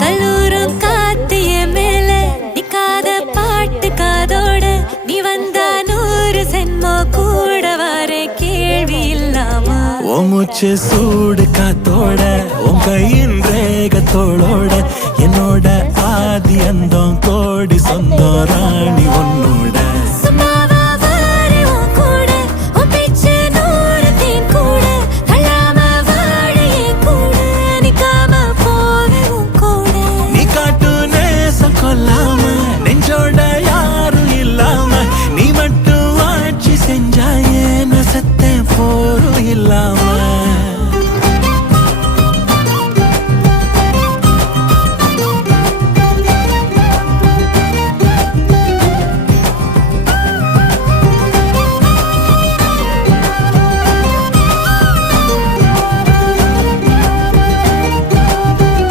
கல்லூரும் காத்திய மேல நிக்காத பாட்டு காதோட நீ வந்தா 100 சென்மோ கூட வர கேள்வி இல்லாம மூச்சு சூடு காத்தோட உன் கையின் ரேகத்தோளோட